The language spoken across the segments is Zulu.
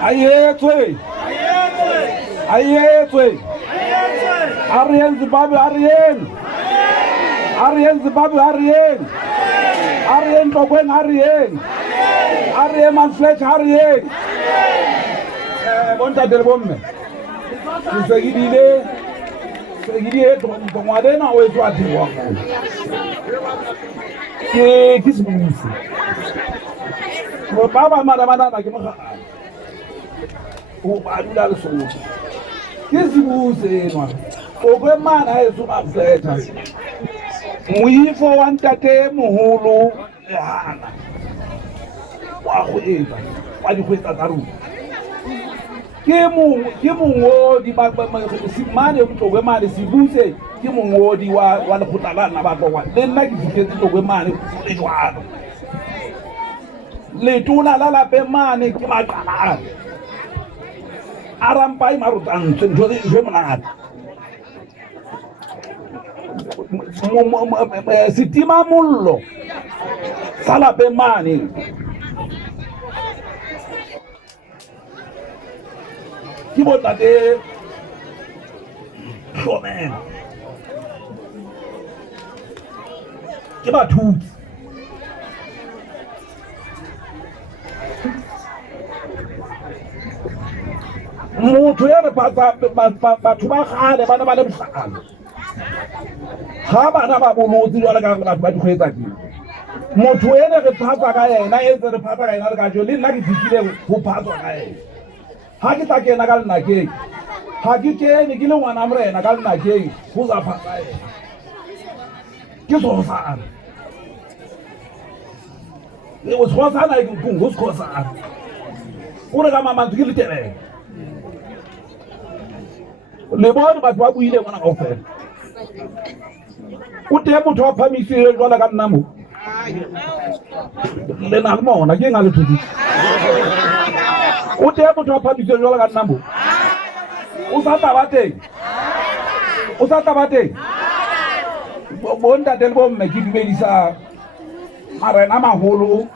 Ayetswe. Ariel Zimbabwe, Ariel. Ariel Zimbabwe, Ariel. Ariel Togwen, Ariel. Ariel Manfletch, Ariel. Bonta del Bomme. Segidile. Segidile, Tomadena, ou Eswati. Que se isso? O Baba Madamana, que o Badula do Sul. Que se usa, o Gomana é uma fleta. Muifo wantate muhulu hana. Wahueva, wajukweta taru. Kimu ngodi simane ukutogwe mali sibuse kimu ngodi wala kutalana babo wa lena kifike togwe mali letwalo letuna lala pe mani kimaqala arampai marutan njodi jemana sitima mullo sala pe mani Kibota de Shomen. Kiba tooth. Motho ya re batho ba gale bana ba le bogale. Ga bana ba bolotsi jwale ka batho ba dikgwetsa ke. Motho ene re phatsa ka yena e re phatsa ka yena re ka jo le nna ke fitile go phatswa ka yena. Ha ke ta kena ka linakeng ha ke kene ke le ngwana morena ka linakeng go za phatsa ena ke Skhosana le o Skhosana ke go Skhosana o re ka mamantu ke letebele le bona batho ba buile ngwana kaofela o te motho wa phamisile jwala ka nna mo le na le mona ke nga le thusi o te motho wa phamisile jwala ka nna mo o sa tabateng bontate le bomme ke dumedisa marena maholo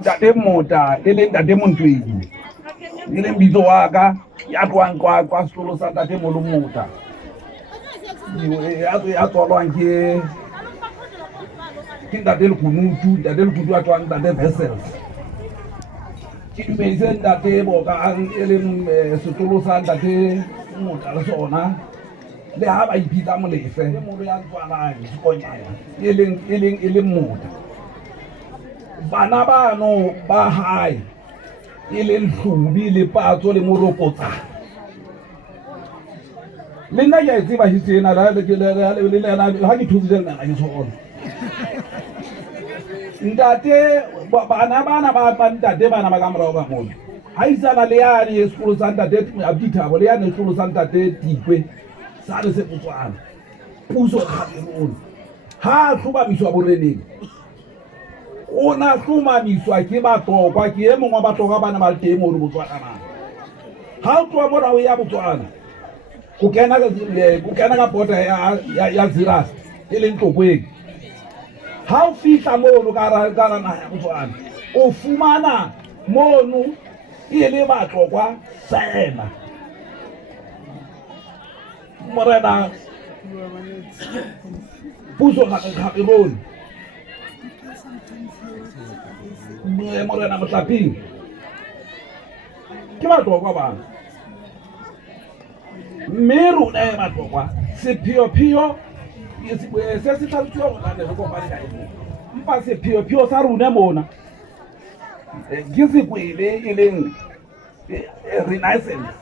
ntate Mota e leng ntate Montwedi e leng bitso wa ka ya tswang kwa sekolo sa ntate Mota ya tswalwang ke ntate Lekunutu a tswang ntate Wessels ke dumedise ntate Boka e leng sekolo sa ntate Mota le sona le ha ba ipitsa Molefe molo ya tswalang sekonyana e leng Mota bana bano ba hae e leng Hlubi le Patso le Moropotsa le nna ke a tseba history ena ha ke thusitse nna ke sona ntate bana ba ntate bana ba ka morao ka mona ha isana le yane sekolo sa ntate Abdithabo le yane sekolo sa ntate Tikwe sa re se Botswana puso Cameroon ha hlomamiswa boreneng o na hlomamiswa ke batokwa ke e mongwe wa batokwa bana ba teng mo re Botswana mana ha o tloa mora o ya Botswana o kena ka border ya Zeerust e leng Tlokweng ha o fihla mono ka naha ya Botswana o fumana mono e le batokwa fela morena puso Cameroon morena Motlaping ke batokwa bana mme rona e batokwa sepheo se se tlhalosiwa rona ne re kopane ka eno mpa sepheo sa rona mona ke sekwele e leng renaissance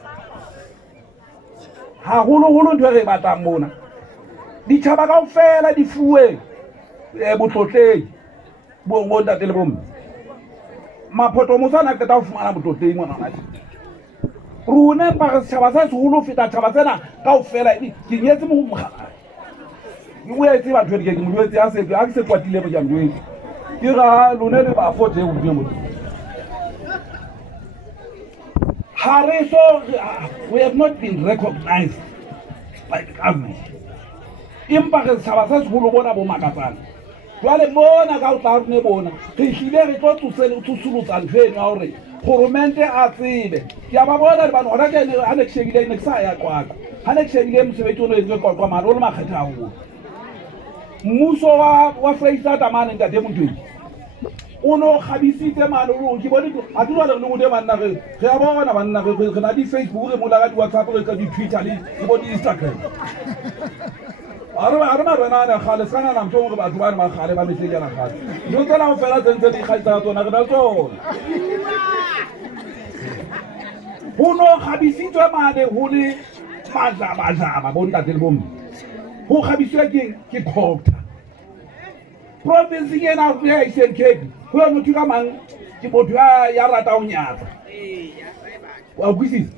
haholo ntho e re batlang mona ditjhaba kaofela di fuwe botlotleng bo ntate le bomme maphoto mosana ke ta ho fumana botlotleng mona na rona ba setjhaba sa seholo feta tjhaba tsena kaofela ke nyetse mo mogala ke boetse batho ke mo boetse a ke se kwatile bo jamjwe ke ga lone le ba fote ho dimo we have not been recognized by the government. Impa re setjhaba sa seholo bona bo makatsana jwale mona ka o tla rene bona re hlile re tlo tsusulutsa ntho eno ya hore kgoromente a tsebe ke a ba bona le bana gona ke ha ne ke shebile ne ke sa ya qwaqwa ha ne ke shebile mosebetsi o no etswe qwaqwa mane o le makgetha haholo mmuso wa Freistata mane ntate Montwedi o no kgabisitse mane o ke bone a tlo le go de banna re a bona banna re na di Facebook re mola ka di WhatsApp re ka di Twitter le bo di Instagram arma rena na khale sana na mthongo batho ba ma khale ba metlekela khale no tsela o fela tsentse di khaitsa tsona re na tsona uno khabisitswe mane ho le majaba bontate le bomme ho khabiswa ke khokta province yena ya Eastern Cape ho motho ka mang ke motho ya rata o nyatsa wa buisisa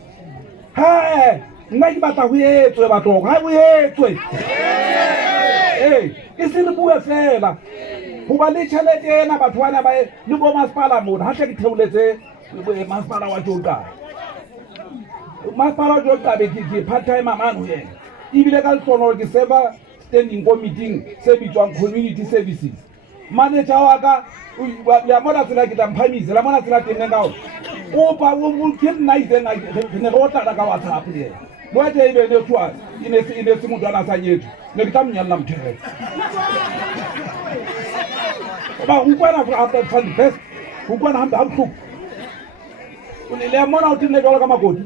ha nna ke batla ho etswe batho ha ho etswe e se le bua fela ho ba le tšhelete ena batho bana ba le bo masepala mona ha ke theoletse masepala wa Jonkabe masepala wa Jonkabe ke part time mano yena ibile ka tsono ke server standing committee se bitswang community services manager wa ka ya mona tsela ke tamphamise la mona tsela teng ngao o ba o ke nna itse ne go tla ka WhatsApp le lo etse ibe ne tswa ine se motho ana sa nyetso ne ke tla mnyalla mthele ba o kwana for after fund best o kwana hamba ha khuk o le mona o tine jwalo ka makoti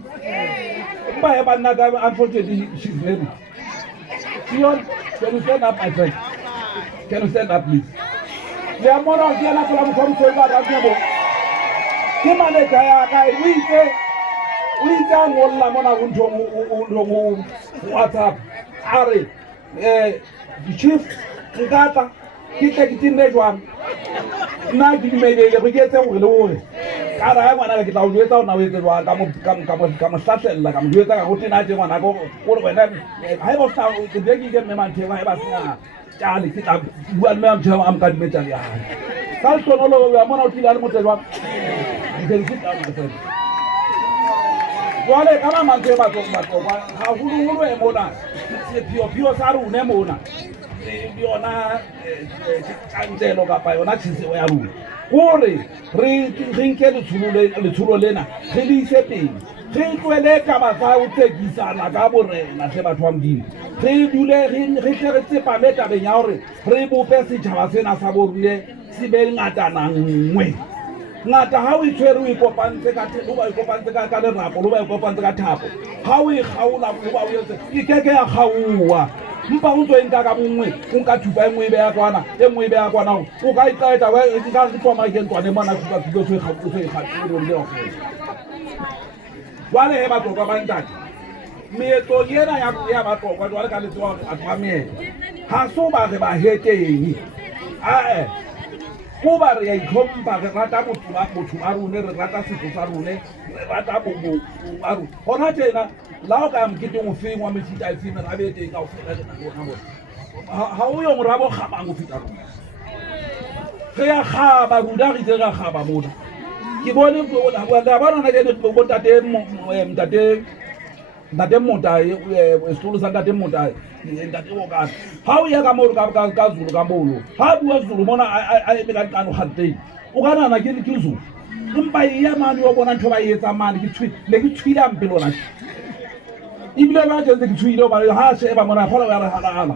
ba e banna ka unfortunately she's very Sion, can you stand up, my friend? Can you stand up, please? Le amona o tsena fela mo tshwaro tshwaro ba tsebo ke manager ya ka o itse ngolla mona go ntho WhatsApp are chief ngata ke tle ke tinne jwang nna ke dimele go ke etse gore le hore ka ra ngwana ke tla o jwetsa ona o etse jwang ka mo hlahlella ka mo jwetsa ka go tena tse ngwana go gore wena ha e bo sa ke deki ke mme manthe ba e ba sina tjale ke tla bua le mama tjama am ka dimetsa ya hae ka tlonolo ya mona o tila le motle jwang ke ke tla mo jwale ka manthe ba tloba ha hulu e mona se pio sa rune mona yona tsantselo kapa yona tshitse ya runa gore re nke letsholo lena re le ise pele re tlwele taba tsa o tekisana ka borena hle batho ba modimo re dule re tle re tsepame tabeng ya gore re bope setšhaba sena sa borune se be ngatana nngwe ngata ha o itshwere o ikopantse ka lerapo lo ba ikopantse ka thapo ha o e kgaola o ba o etse e keke ya kgaowa mpa o ntso e nka ka bongwe o nka thupa e nngwe e beya kwana e nngwe e beya kwana o ka iqaeta nka se tloma ke ntwane mona thupa tso e kgatsoe le ofela jwale he batlokwa ba ntate meetlong ena ya batlokwa jwale ka letsewa gore batho ba meetlo ga so ba re ba heteng ae ko ba re ya itlhompha re rata botho ba rone re rata setso sa rone re rata bobo ba rone gona tjena la o ka moketeng o feng wa mefuta e feng merabe e teng ka o fela le nako bona ga o yo morabo o kgabang o feta rona re ya kgaba ruda re itse re a kgaba mona ke bone ba bona ke bo ntate Motayi setolo sa ntate Motayi ntate o ka ha o ya ka mo ka Zulu ka molo ha bua Zulu mona a eme ka kano khatteng o ka nana ke Zulu empa ya mane o bona ntho ba etsa mane ke tshwile ampelona ibile ba jetse ke tshwile ba ha se ba mona khola ya re halala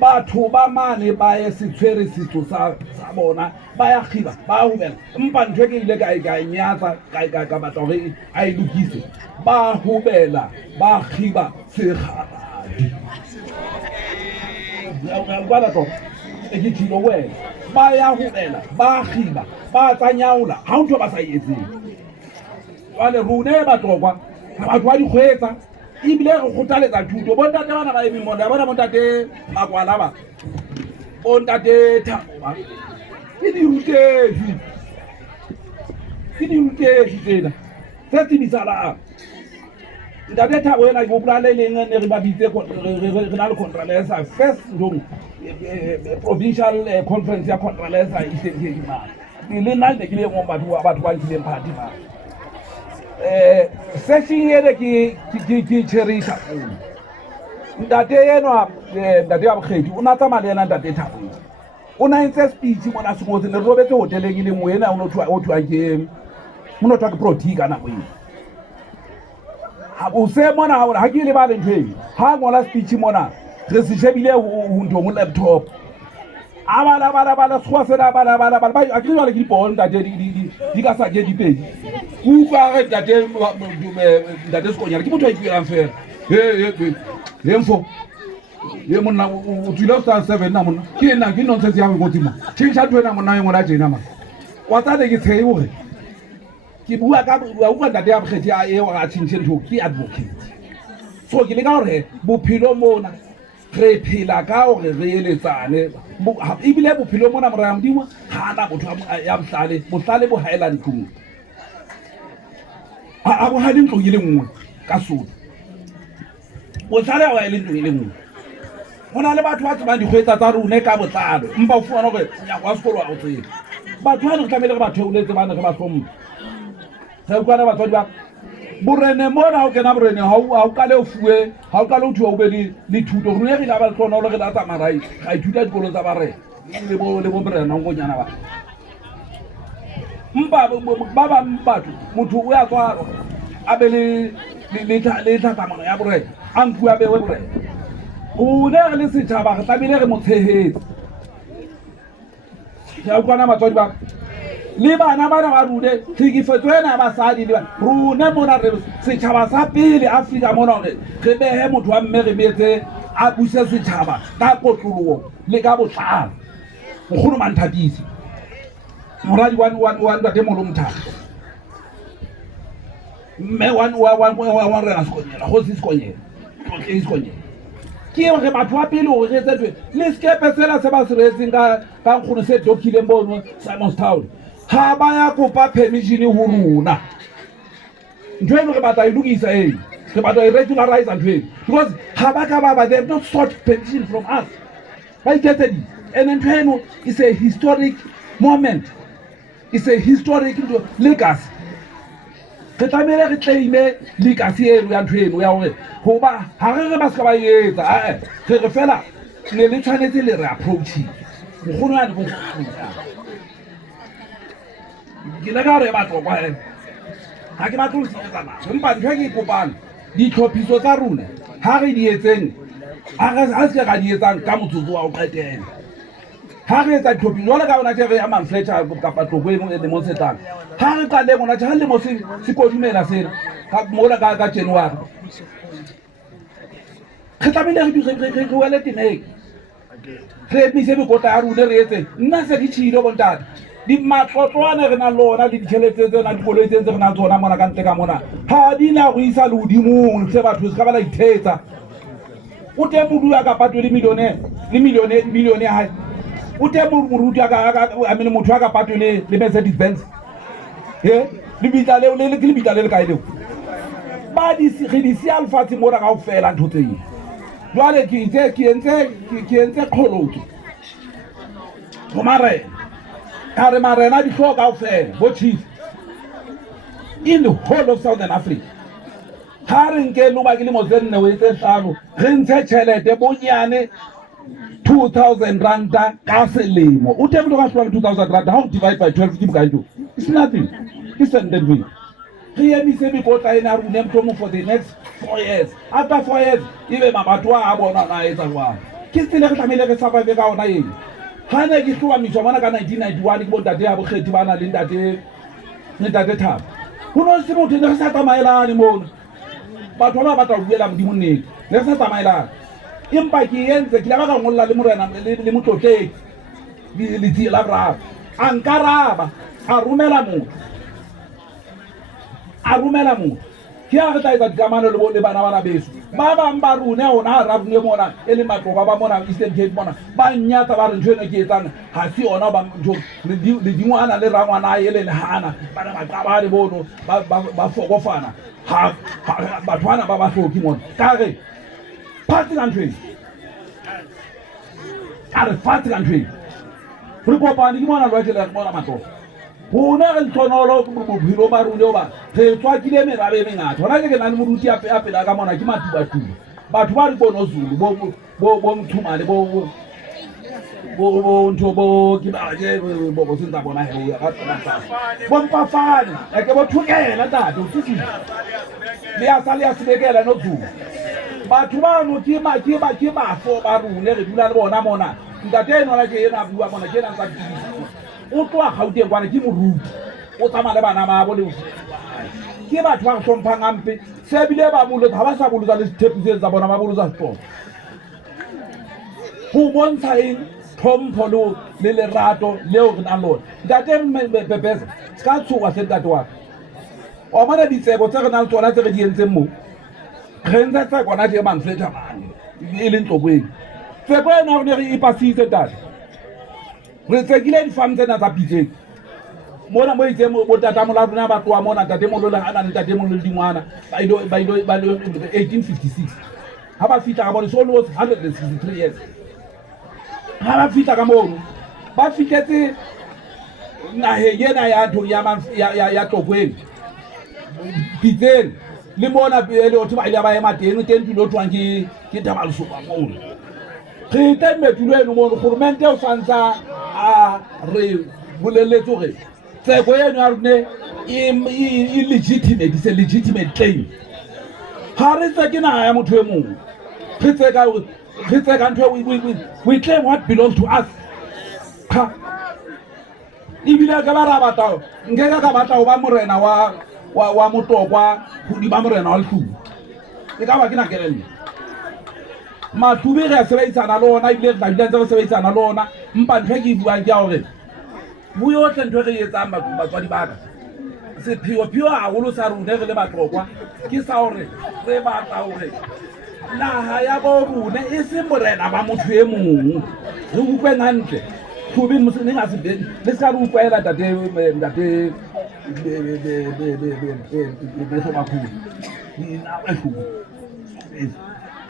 batho ba mane ba ye setshwere setso sa bona ba ya khiba ba hubela empa ntho ke ile ka nyatsa ka batla gore a e lokise ba hubela ba khiba se kharadi ya ba la to e ke tshilo wena ba ya hubela ba khiba ba tsanyaula ha ntho ba sa etseng wale rune ba tlokwa batho ba di kgwetsa ibile go kgothaletsa thuto bontate bana ba emi mona bona bontate Makwala ba bontate Thabo ke di rutehi tsena tse tsebisala ntate Thabo yena go bula le leng ne re ba bitse re na le contralesa first ndong provincial conference ya contralesa e se ke ma le nna ne ke le mo batho ba ntse party ba session ere ke cherisa ntate yenwa ntate ya bokgedi o na tsamaya le yena ntate Thabo o na entse speech mona se motse le robetse hoteleng le mo yena o thwa ke motho a ke protika nako eo o se mona ha ke le ba le ntho eo ha ngola speech mona re se shebile ho ntho mo laptop bala swa sena bala ba a ke jwale ke dipone ntate di ka sa je dipedi utlwa re ntate Sekonyana ke motho a ipuelang fela he mfo ye monna o tswile o sa 7 na monna ke nna ke nonsense ya go tsima tshintsha twena monna ye ngona jena ma wa tsale ke tshei hore ke bua ka utlwa ntate ya bogeti a e wa tshintshe ntho ke advocate so ke le ka hore bophelo mona re phela ka hore re eletsane ebile bophelo mona moraya modimo ga ana motho ya bohlale bo haela ntlong a bo ha ntlong e le nngwe ka sotho bohlale wa ile ntlong e le nngwe hona le batho ba tsebang dikgwetsa tsa rone ka botlalo mpa o fumana hore ya kwa sekolo wa o tsela batho ba re tlamehile re batho o letse bana re ba hlompha re utlwana batswadi ba borene mona ha o kena borene ha o kale o fuwe ha o kale o thuwa o be le thuto rone re la ba tlhona o le re la tsa marai ga ithuta dikolo tsa barena le bo borena o ngonyana ba mpa ba ba batho motho o ya tswa a be le tsamano ya borena a nkuwa be we borena o ne re le setšhaba re tlamehile re mo tshehetse ya utlwana batswadi ba le bana bana ba rune tlhekefetso ena ya basadi le rune mona re setšhaba sa pele Afrika mona hore re behe motho wa mme re beetse a buse setšhaba ka kotlologo le ka botlalo mogolo Manthapisi moradi wa ntate Molo Mthaka mme wa rena Sekonyela go se Sekonyela tlotle Sekonyela ke re batho ba pele hore re tsetswe le skepe sela se ba se retseng ka nkgono se dokileng bono Simonstown ha ba ya kopa permission ho rona ntho eno re batla e lokisa re batla e regularize ntho eno because ha ba ka ba they have not sought permission from us ba iketse di and ntho eno is a historic moment, it's a historic legacy. Re tlamehile re claime legacy eno ya ntho eno ya hore hoba ha re ba ska ba etsa re fela le tshwanetse le re approach mogolo ya go ke le ka re ba tlokwa ha ke batlo se tsana empa ntho ke kopana ditlhophiso tsa rona ha re di etseng ha se ka di etsang ka motsotso wa o qetela ha re etsa ditlhophiso jwale ka ona tere ya Manfletcher kapa tlokwe le mo setang ha re ka le mona ha le mo se kodumela sena ka mola ka January re tlamehile re wele tineke re mise bekota ya rona re etse nna se di tshilo bontate di matlotlwana re na lona di ditšhelete tsena dikoloi tse re na tsona mona ka ntle ka mona ha di na go isa le godimong se batho se ka ba la ithetsa o teng modu ya ka patwe le milione ya hae o teng moruti amene motho ya ka patwe le Mercedes Benz lebitla le kae leo ba re di sia lefatshe mona ka go fela ntho tseo jwale ke entse kgolotso go marena ka re marena di hloka go fela bo chief in the whole of Southern Africa ha re nke loba ke le mo tsenne o etse hlano re ntshe tšhelete bonyane 2,000 randa ka selemo o teng ka 2,000 randa how divide by 12 ke bokae jo it's nothing it's sended me re emise mekotla ena rune mthomo for the next 4 years after 4 years ibe mabatho a bona na etsa jwang ke tsile re tlamehile re survive ka ona eng ha ne ke tloa miswa bona ka 1991 ke bontate ya bokgethi bana le ntate Thabo ho no se motho ne re sa tsamaelane mona batho ba batla ho buela modimo nnete ne re sa tsamaelane empa ke entse ke la ba ngolla le morena le motlotleki le tsi la bravo ankaraba a rumela motho ke a re tla etsa dikamano le bana beso ba bang ba rune ona ra rune mona e le matloga ba mona Eastern Cape mona ba nyatsa ba re ntho eno ke etsang ha se ona ba ntho le dingwana le rangwana e le hana bana ba qabane bono ba fokofana ha batho bana ba hloki mona ka re party country are party country re kopane ke mona lwa le bona matlo bona re tlonolo bophelo ba rune ba re tswakile merabe mengata hona ke na le moruti a pela ka mona ke matuba batho ba re bono Zulu bo Mthumane bo ntho bo ke ba je bo se ntsa bona he ya ka tsana bo mpafana ke bo thukela tata usithi le ya sebekela no tsu batho ba no ke ba fo ba rune re dula le bona mona ntate eno la ke ena bua mona ke ena tsa ditsi o tloa gauteng kwana ke moruti o tsamaya le bana ba bo le ke batho ba hlomphang ampe se bile ba bolo ga ba sa bolo tsa le thepu tsa bona ba bolo tsa stop ho bontsha eng thompho le lerato leo re nang lona ntate Bebeza ska tshoga se ntate wa o bona ditsebo tse re nang tsona tse re di entseng mo re ntse tsa kwana di manfleta mane e leng tlokweni tsebo ena re ne re ipasitse ntate re tsekile di-farm tsena tsa pitseng mona mo itse mo tatamo la rona ba tloa mona ntate mololo a na le ntate mololo dingwana ba 1856 ha ba fitla ka bona so almost 163 years ha ba fitla ka mono ba fitletse naheng ena ya tlokweni pitseng le mona le otho ba ile ba ema teng tulo twang ke Tabalesopa mono re teng metulo eno mono gourmente o santsa a re boleletse gore tseko eno ya rone e legitimate, it's a legitimate claim. Ha re tseke naha ya motho e mong re tseka ntho we claim what belongs to us. Ha ibile ka ba ra batla ngeka ka batla ho ba morena wa motokwa ho di ba morena wa Lehlubu e ka ba ke na kelello Mahlubi re sebetsana le ona ibile re tla ntse re sebetsana le ona mpa ntho ke buang ke hore buyohle ntho re etsang batswadi ba ka sepheo haholo sa rona re le batlokwa ke sa hore re batla hore naha ya bo rona e se morena ba motho e mong re utlwe hantle Hlubi ne ga se le ska re utlwela ntate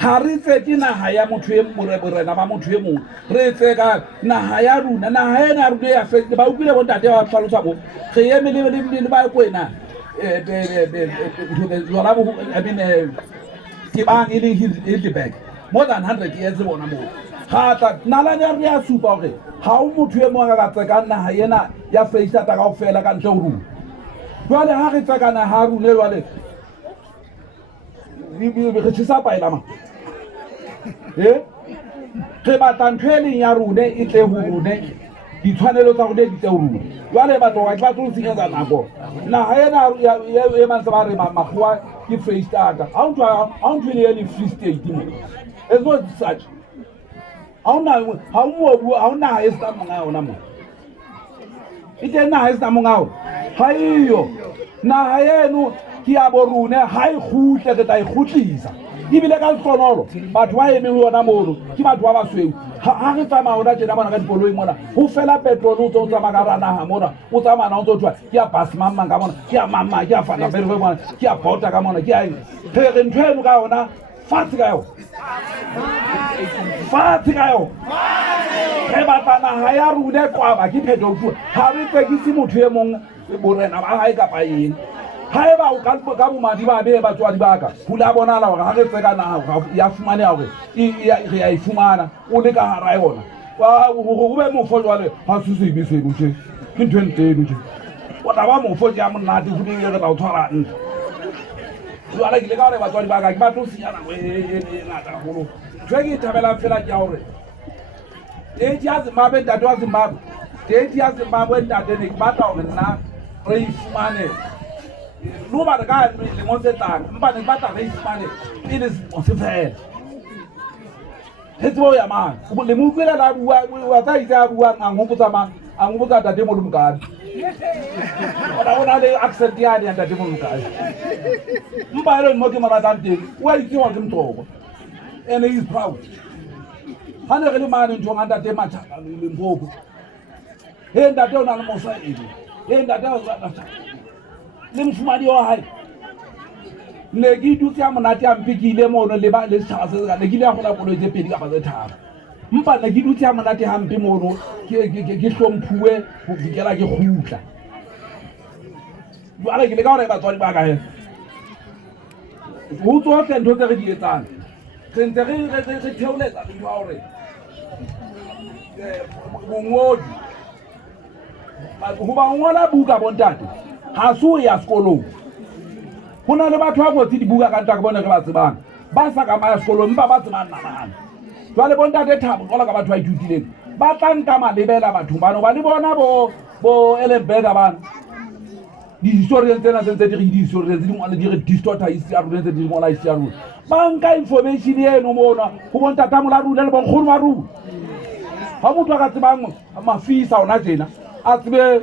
ha re tseke naha ya motho e morena ba motho e mong re tseka naha ya rona naha ena ya rona ya fetse ba utlwile bo ntate ba hlalosa bo re eme le ba kwena zola bo I mean Tibang in Hildebag more than 100 years bona mo khata nala ne ya supa hore ha o motho e mong ga tseka naha ena ya Freistata ka ofela ka ntle ho runa jwale ha re tseka naha runa jwale re tshisa paela ma re batla ntho e leng ya rone e tle ho rone ditshwanelo tsa rone di tle ho rone jwale batho ga ba tlo senyetsa nako naha ena e mantse ba re makgowa ke Freistata ha o ntho le Free State mo it's not such ha ona e sta monga ona mo ite naha e sta monga o ha iyo naha yenu ke ya bo rune ha e khutle ke ta e khutlisa ibile ka tsonolo batho ba eme ho yona mono ke batho ba basweu ha re tsamaya ona tjena bona ka dikoloi mona ho fela petrol o tso tsamaya ka naha mona o tsamaya o tso thwa ke ya bus mamma ka mona ke ya mamma ke ya fana berwe mona ke ya bota ka mona ke ya re ntho eno ka ona fatshe ka yo re batla naha ya rune kwaba ke phetho tu ha re tsekisi motho e mong borena ba hae kapa eng haeba o ka bomadi ba be batswadi ba ka hula bonala hore ha re tseka naha ya fumane hore re ya e fumana o le ka hara yona go be mofo jwale ha se se seno tje ke ntho e nteno tje o tla ba mofo ja monate go dile re tla o tshwara ntle jwale ke le ka hore batswadi ba ka ke batlo siya nako e ngata golo ntho e ke thabelang fela ke ya hore date ya Zimbabwe ntate wa Zimbabwe date ya Zimbabwe ntate ne ke batla hore nna re e fumane lo ba ka le mo tsetang mpa ne batla re ifane pele se fela hetso ya man le mo kwela la bua wa tsa itsa bua angopotsa tate mo lumkadi ona le accent ya ya tate mo lumkadi mpa le mo ke mara tante wa itse wa ke mtoko and he is proud hane re le mane ntho nga ntate matshaka le mboko he ntate ona le mosa ebe he ntate o za le mfumadi wa hae ne ke dutse ya monate a mpikile mono le ba le tshaba se ka le kile ya gona koloi tse pedi ka ba tse tharo mpa ne ke dutse ya monate hampe mono ke hlomphuwe go fikela ke khutla jwale ke le ka hore batswadi ba ka he ho tsohle ntho tse re di etsang re ntse re theoletsa ntho ya hore bongodi go ba ngola buka bontate ha se o ya sekolong go na le batho ba botse dibuka ka nta ke bone re ba tsebang ba sa ka maya sekolong mpa ba tsebang nanana jwale bontate Thabo gola ka batho ba itutileng ba tla nka malebela batho bano ba le bona bo Ellenberger bana di-historians tsena tse di re di-historians di ngwale di re distorta history ya rona tse di ngola history ya rona ba nka information eno mona go bontata mola rona le bonkgono ba rona ha motho a ka tsebang mafisa ona tjena a tsebe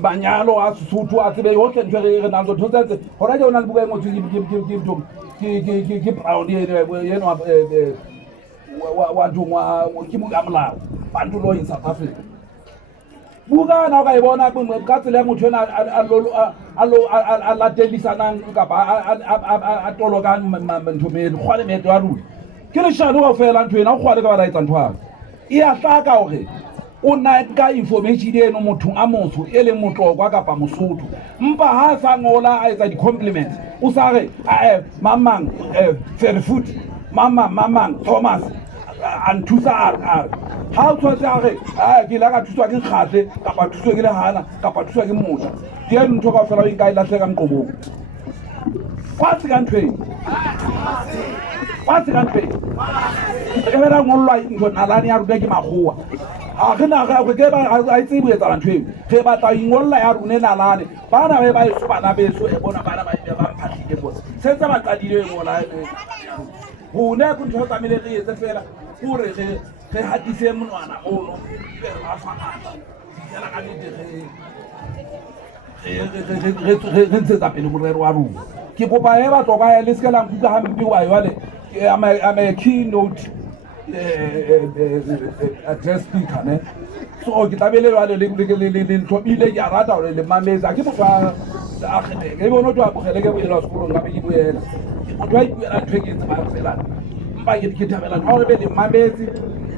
banyalo a Sesotho a tsebe hohle ntho re nang ntho tse hona je ona le buka e ngotswe ke Brown yeno wa dungwa ke buka molao bantu lo in South Africa buka na ka e bona ka tsela motho ena a latelisanang kapa a toloka ntho me kgwale meto ya runa ke le shano go fela ntho ena go kgwale ka ba ra etsa ntho a e a hlaka hore o na ka information eno motho a motho e leng motlokwa kapa Mosotho mpa ha sa ngola a etsa di-compliments o sa re mamang Fairfoot mamang Thomas anthusa ha o tshwatse a re ke la ka thuswa ke nkgatle kapa thuswa ke lehana kapa thuswa ke motho ke ntho ka fela o nka e lahle ka Mqobong kwatsi ka ntho e bera ngollwa ntho nalane ya runa ke makgowa ke a itsebe etsa ntho eo ge batla ingolla ya rune nalane bana be ba eso bana beso e bona bana ba mphatlile bona sentse ba qadile ngola gone ko ntho tlamehile re etse fela gore ge hatise monwana ono a fanata fela ka nnete re ntshetsa pele morero wa rona ke kopa e batloka ya le seke la nkuka gampe wa jale I'm a keynote address speaker ne so ke tabele jale le tlhopile ke a rata gore le mametsa ke motho a kgethege e bone o tlo a bogele ke boela sekolong gape ke boela motho a ipuela ntho e ke tsebang fela mpa ke thabela ga gore be le mametse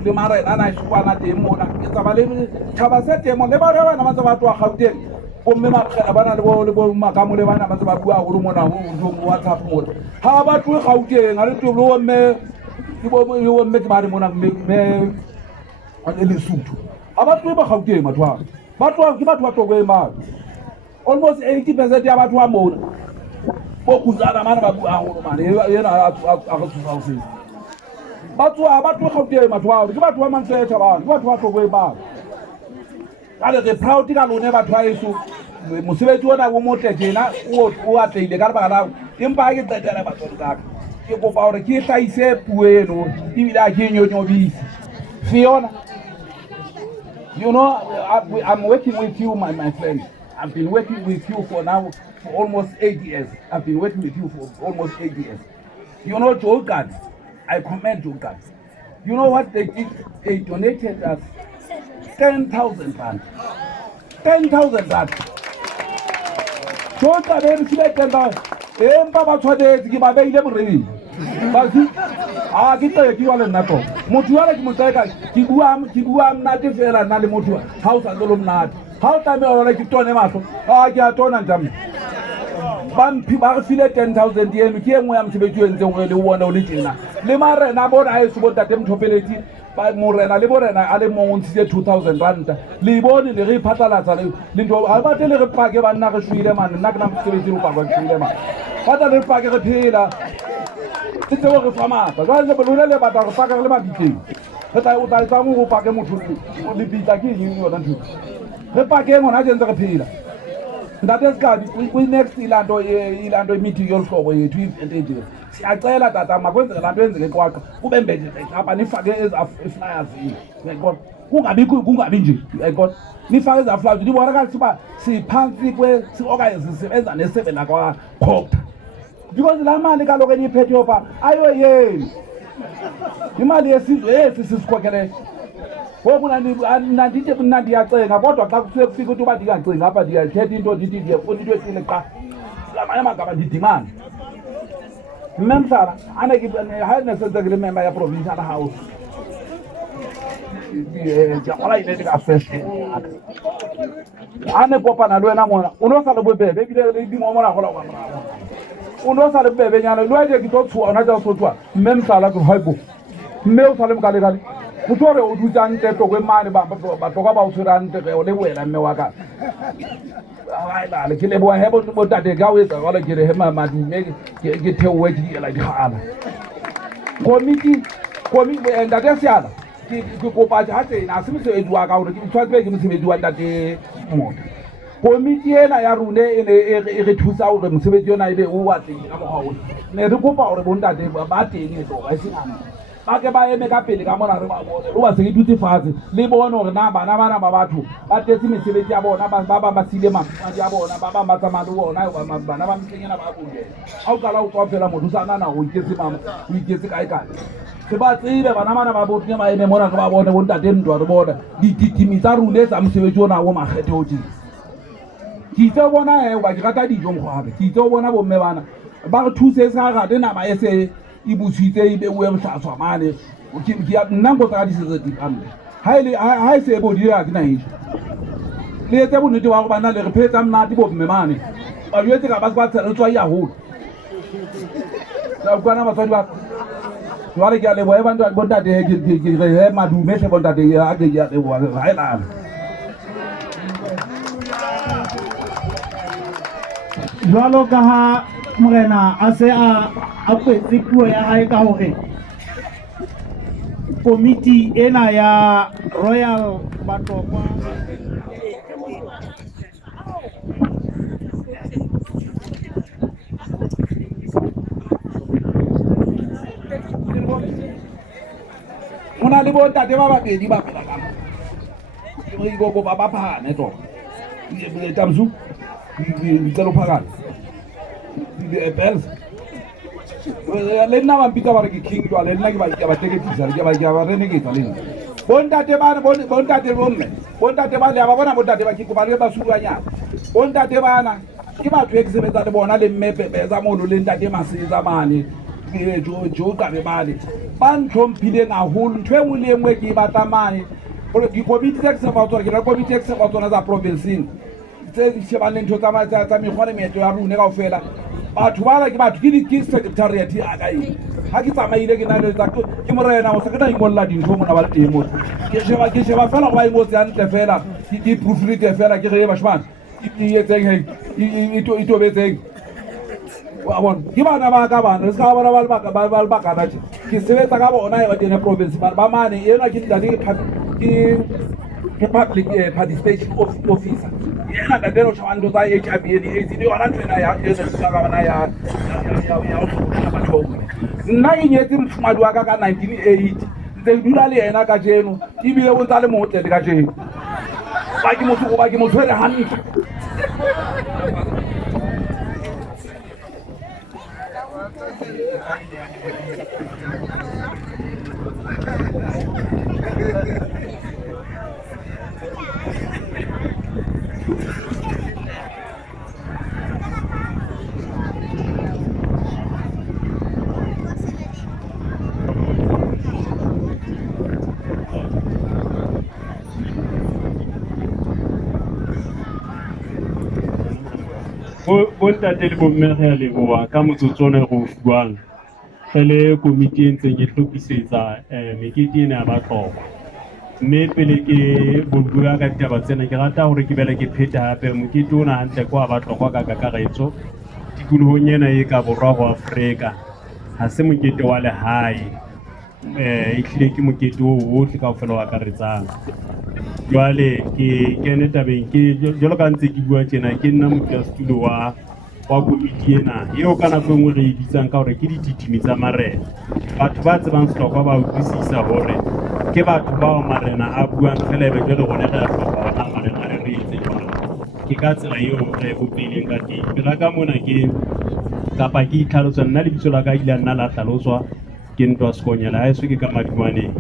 le marena na esukwana teng mona ke tsaba le thaba se temo le ba bana ba tsa batho wa Gauteng bomme mabgela bana le bo makamo le bana ba tsa ba bua go mona go WhatsApp mona ha ba tloe Gauteng a le tlo lo mme ke bo mme ke ba re mona mme a le Lesotho ha ba tloe ba Gauteng batho ba tloa ke batho ba tloe ma almost 80% ya batho ba mona bo kuzana mana ba bua go mane yena a go tsusa o se ba tloa Gauteng batho ke batho ba Manchester ba ke batho ba tloe ba ale re proud ka lone batho ba eso mosebetsi ona go motle tjena o atleile ka lebaka la empa ke qetela batho ka ke kopa gore ke hlaise puo eno e bile a ke nyonyobise Fiona you know I'm working with you my friend I've been working with you for almost 8 years I've been working with you for almost 8 years you know Joe Gad I commend Joe Gad you know what they did they donated us 10,000 rand 10,000 rand tota be re sile 10,000 empa ba tshwanetse ke ba beile moreng ba ke tle ke wa le nna to motho wa le ke motseka ke bua nnate fela nna le motho ha o sa tlo mnate ha o tame ona ke tone matlo ke a tona ntame ba re file 10,000 yeno ke engwe ya mosebetsi o entseng le o bona o le tjena le marena bona a eso botate mthopeletse morena le borena a le mongwe o ntshitse 2,000 ranta le bone le re iphatlalatsa le ntho a batle le re pake banna re shwile mane nna ke na mosebetsi le pakwa ke shwile mane batla le re pake re phela se tseo re fa matla jwale lona le batla re paka re le mabitleng re tla o tla etsang go pake motho le bitla ke eng yona ntho re pakeng gona tse ntse re phela ntate Sikabi kwi-next ilanto imithi yolu hlobo yethu i-adventage siyacela tata makwenzeke laa nto enzeke eQwaqwa kube mbethe apha nifake ezi-flyers uyayibona kungabi nje uyayibona nifake eza flyers ndibonakala uba siphantsi okanye sisebenza nesebe lakwaCopter because laa mali kaloku eniyiphetheyo pha ayo yeni imali yesizwe esi sisikhokeleyo ngoku nandithi mna ndiyacenga kodwa xa kusuke kufika ukuthi uba ndingacinga apha ndiyathetha into ndithi ndiyafuna into ethile qa ngamanye amagama ndidimana mme mhlaba hayi nesenzekile member ya provincial house ndiyagola inete ka first ane kopana le wena mona o no sa le bobebe ebile le dimo mona gola kwa morago o no sa le bobebe nyana le wa ke tlo tshuwa ona tsa so tswa mme mhlala ke haibo mme o sale mokalekale motho ore o dutsang teto kwe mane batoka ba o tshwerang o le wela mme wa ka le ke leboa he bontate ka o etsa jalo ke re he madume ke theowe ke diela dikgala komiti ntate Seala ke kopa ha tsena ha se mosebetsi wa ka hore ke tshwanetse ke mosebetsi wa ntate Motha komiti ena ya rune e re thusa hore mosebetsi yona ebe o wa teng ka mokgwa ona ne re kopa hore bontate ba teng ba se ngana ba ke ba eme ka pele ka mona re ba bone lo ba se ke dutse fatshe le bone hore na bana ba batho ba tetse mesebetsi ya bona ba sile mafadi a bona ba matsamaya le bona bana ba mtlenyana ba bone ha o kala o tswa fela motho sa nana o iketse mama o iketse kae se ba tsebe bana ba botse ba eme mona re ba bone bontate ntwa re bona dititimi tsa rune tsa mosebetsi ona o makgethe o teng ke itse bona ba ke rata dijo mokgwabe ke itse bona bomme bana ba re thuse sa gate nama e se e busitse e beuwe mohlatswa mane nna nko tsa disetse dikambe ha e se e bodile ke na hiso le etse bonnete wa go bana le re phetsa mnate bomme mane ba jwetse ka ba se ba tshela tswa ya holo la ukwana batswadi ba jwale ke a leboha bontate ke re he madume hle bontate a ke ya leboha ha elana jwalo ka ha morena a se a kwetse puo ya hae ka hore komiti ena ya Royal Batokwa mona le bontate ba babedi ba phela ka mo go ba phane to tamsu tselo phakana bells le nna ba mpitsa ba re ke king jwale le nna ke ba teketisa ke ba reneketsa le nna bontate bomme bontate ba le ba bona bontate ba ke ba le ba suruanyana bontate bana ke batho e ke sebetsa le bona le mmepepe tsa mono le ntate Maseza mane jo ka be bale ba ntlhomphileng haholo ntho e nngwe le nngwe ke batla mane gore dikomiti tse ke se fatswa ke ra komiti tse ke se fatswa tsa province tse di shebane ntho tsa mekgwa le meetlo ya rune kaofela batho ba ke batho ke secretariat a ka eng ha ke tsamaile ke na le ke morena o se ke na ingolla dintho mona ba le teng mo ke sheba fela go ba ingotse hantle fela ke proofread fela ke re bashman e etseng he e tobetseng wa bona ke bana ba ka bana se ka bona ba le baka tje ke sebetsa ka bona e ba tene province ba mane ena ke public participation officer yena ka dero tshwana ntho tsa HIV and AIDS di yona tsena ya ka bana ya batho nna ke nyetse mfumadi wa ka 1980 ntse dula le yena ka jeno ibile o ntsa le motle le ka jeno ba ke motho re hantle bontate le bomme re a leboha ka motsotso ona go fuwang fele komiti e ntseng e hlophisetsa mekete ena ya Batlokwa mme pele ke bua ka ditaba tsena ke rata hore ke bele ke pheta hape mokete ona hantle kwa Batlokwa ka kakaretso tikolohong ena e ka borwa go Afrika ha se mokete wa lehae e hlile ke mokete o ohle kaofela wa karetsang jwale ke kene tabeng ke jalo ka ntse ke bua tjena ke nna motlasetulo wa komiti ena eo ka nako engwe re e bitsang ka hore ke dititimi tsa marena batho ba tsebang sehlokwa ba utlwisisa hore ke batho bao marena a buang fela ebe jwale rona re a hloka ona marena re etse jwalo ke ka tsela eo re bopileng ka teng pela ka mona ke kapa ke itlhalosa nna lebitso la ka ile nna la hlaloswa ke Ntwa Sekonyela ha eswe ke ka Madimaneng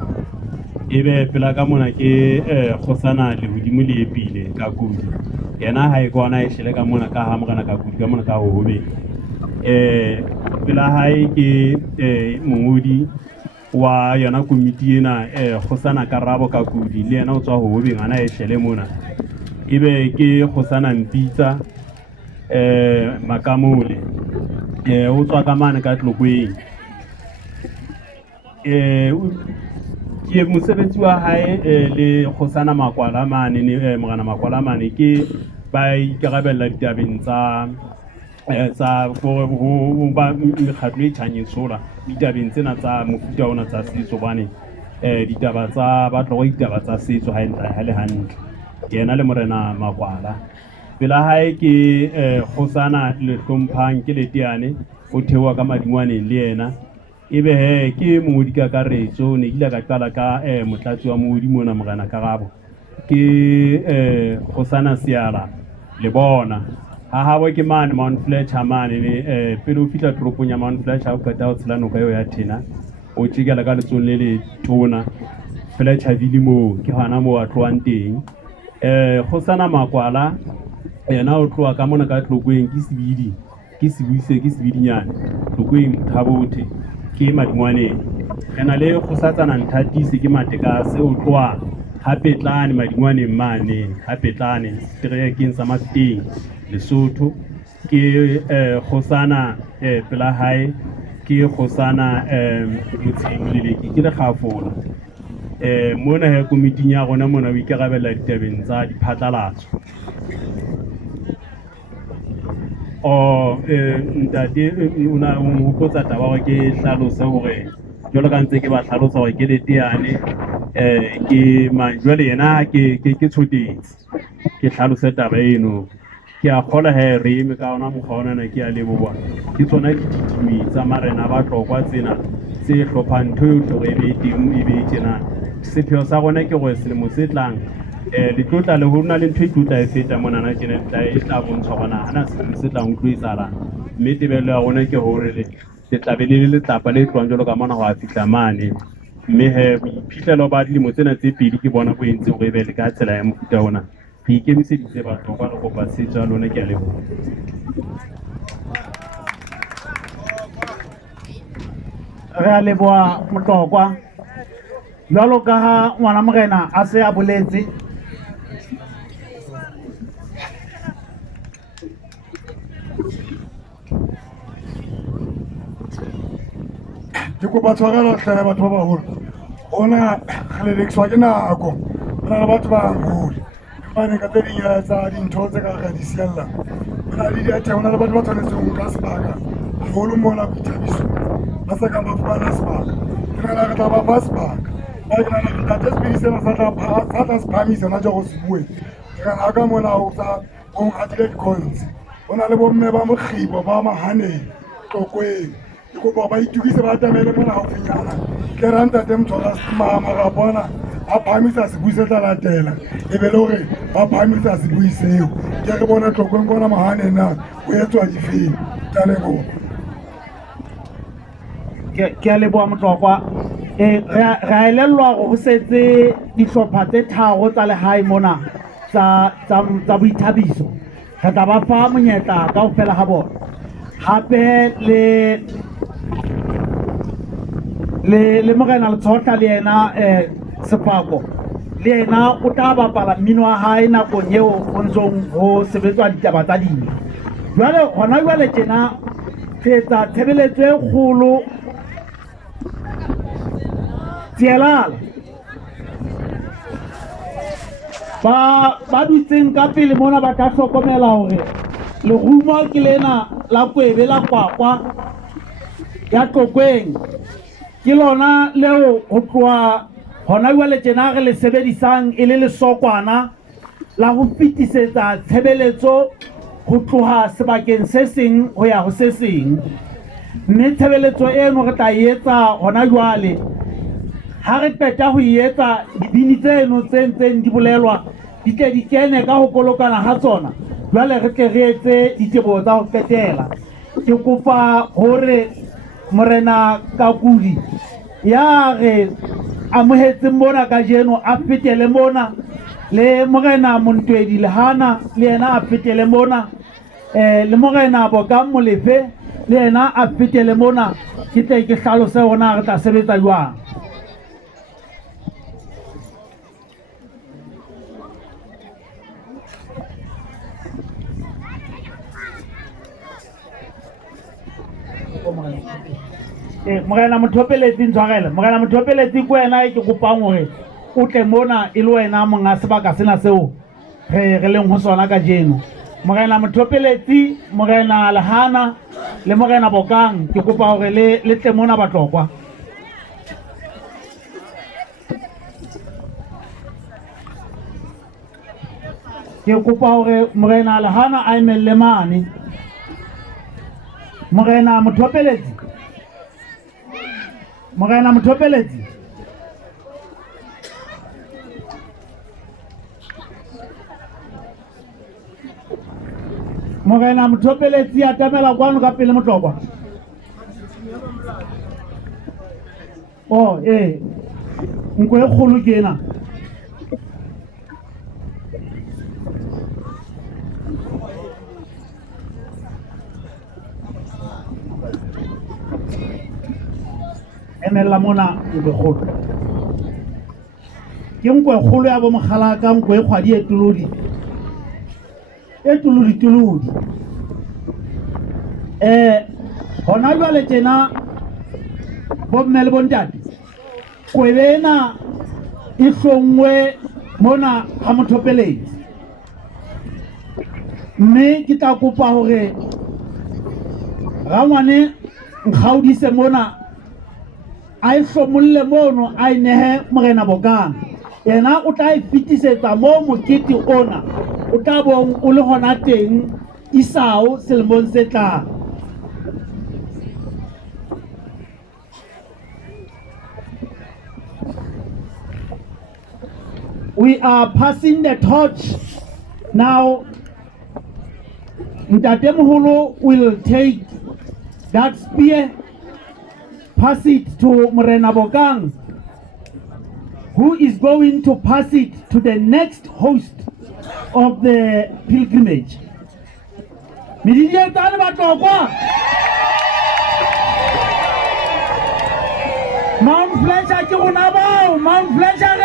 ebe pela ka mona ke Kgosana Lehodimo le Epile ka Kudi yena ha e kwana e shele ka mona ka ha morana ka Kudi ka mona ka Hobe pela hae ke mongodi wa yona komiti ena Kgosana Karabo ka Kudi le yena o tswa Hobe ngana e shele mona ebe ke Kgosana Mpitsa Makamole o tswa ka mane ka Tlokweng ke mosebetsi wa hae le Khosana Makwala mane Morena Makwala mane ke ba ikarabella ditabeng tsa ho ba mekgatlo e tjhanyesola ditabeng tsena tsa mofuta ona tsa setso bane ditaba tsa batlo go ditaba tsa setso ha le hantle yena le Morena Makwala pela hae ke Khosana le hlomphang ke leteane o thewa ka madingwane le yena ebe he ke mongodi ka karetso ne ile ka qala ka motlatsi wa mongodi mona Morena Karabo ke Khosana Siala le bona ha habo ke mane Mount Fletcher mane ne pele o fihla toropong ya Mount Fletcher o qeta ho tshela noka eo ya Thena o tshikela ka letsong le tona Fletcherville mo ke hana mo a tloang teng Khosana Makwala yena o tloa ka mona ka Tlokweni ke sebidinyana Tlokweni Thabothe ke madingwane ena le Kgosatsana Nthatise ke Matekase o tloa Hapetlane madingwane mane Hapetlane streekeng sa Mafeteng Lesotho ke Khosana pela hae ke Khosana Motshimoleleki ke le Kgafola mona he komiting ya rona mona o ikarabella ditabeng tsa diphatlalatso ntate una o hopotsa taba hore ke hlalose hore jwalo ka ntse ke ba hlalosa hore ke leteane ke jwale yena ke tshotetse ke hlalose taba eno ke a kgola he re eme ka ona mokgwa ona ke a leboha ke tsona ditimi tsa marena ba tlokwa tsena tse hlophang ntho yohle e be teng e be tjena sepheo sa rona ke gore selemo se tlang le tlotla le hona le ntho e tlotla e feta mona na tjena e tla bontsha bona hana se tla utlwe isalang mme tebello ya rona ke hore le tla be le letlapa le tloang jwalo ka mona ho a fihla mane mme he boiphihlelo ba dilemo tsena tse pedi ke bona bo entse hore e be le ka tsela ya mofuta ona re ikemiseditse batho ba re kopa setso ya lona ke a leboha re a leboha Motlokwa jwalo ka ha ngwana Morena a se a boletse ke kopa tshwarelo hle batho ba baholo ona re lekiswa ke nako re batho ba hole bane ka tse ding tsa dintho tse ka ga di sialla ona le dia theona le batho ba tshwanetseng ka sebaka haholo mona Boithabiso ba sa ka ba fana sebaka ke nana re tla ba fa sebaka ba ke nana re tla tsebisa sa tla spamisa na jo go se bue ke nana ka mona o tsa o a direct cons ona le bomme ba mokgibo ba mahaneng Tlokweni ke kopa ba itukise ba tamele mona haufinyana ke ranta tem tshola mama ga bona a phamisa se buisetsa latela e be le hore ba phamisa se buiseo ke re bona Tlokweni bona mahane na o etswa difeng tsa lebo ke a leboha Motlokwa re a elellwa go setse dihlopha tse tharo tsa lehae mona tsa Boithabiso re tla ba fa monyetla kaofela ha bona hape le Morena Letshotla le yena Sefako le yena o tla bapala mmino wa hae nakong eo ho ntsong ho sebetswa ditaba tsa dino jwale hona jwale tjena re etsa tshebeletso e kgolo Tsielala ba dutseng ka pele mona ba ka hlokomela hore lerumo ke lena la Kwebe la Kwakwa ya Tlokweni ke lona leo ho tloha hona jwale tjena re le sebedisang e le lesokwana la ho fetisetsa tshebeletso ho tloha sebakeng se seng ho ya ho se seng mme tshebeletso eno re tla etsa hona jwale ha re qeta ho etsa dibini tseno tse ntseng di bolelwa di tle di kene ka ho kolokana ha tsona jwale re tle re etse diteboho tsa ho qetela ke kopa hore Morena Kakudi ya re amohetseng mona ka jeno a fetele mona le Morena Montwedi Lehana le yena a fetele mona le Morena Bokang Molefe le yena a fetele mona ke tle ke hlalose hona re tla sebetsa jwang Morena Mothopeletsi ntshwarele, Morena Mothopeletsi ke wena ke kopang hore o tle mona e le wena monga sebaka sena seo re leng ho sona ka jeno. Morena Mothopeletsi, Morena Lehana le Morena Bokang ke kopa hore le tle mona batlokwa. Ke kopa hore Morena Lehana a emelle mane. Morena Mothopeletsi, Morena Mothopeletsi, Morena Mothopeletsi a tamela kwano ka pele motlokwa. Oh nko e kgolo ke ena. Emela mona e be kgolo. Ke nko e kgolo ya bo Mogala nko e kgwadi e tuludi. Tuludi. Hona jwale tjena bo mme le bontate. Kwebe ena e hlongwe mona ha Mothopeletsi. Mme ke tla kopa hore Rangwane Nkgaudise mona a e hlomolle mono a nehe Morena Bokang. Yena o tla e fetisetsa mo mokete ona o tla bong o le hona teng isao selemong se tlang. We are passing the torch now. Ntate Moholo will take that spear, pass it to Morena Bokang, who is going to pass it to the next host of the pilgrimage. Mididiye tane batlokwa. Mount Fletcher ke rona bao, Mount Fletcher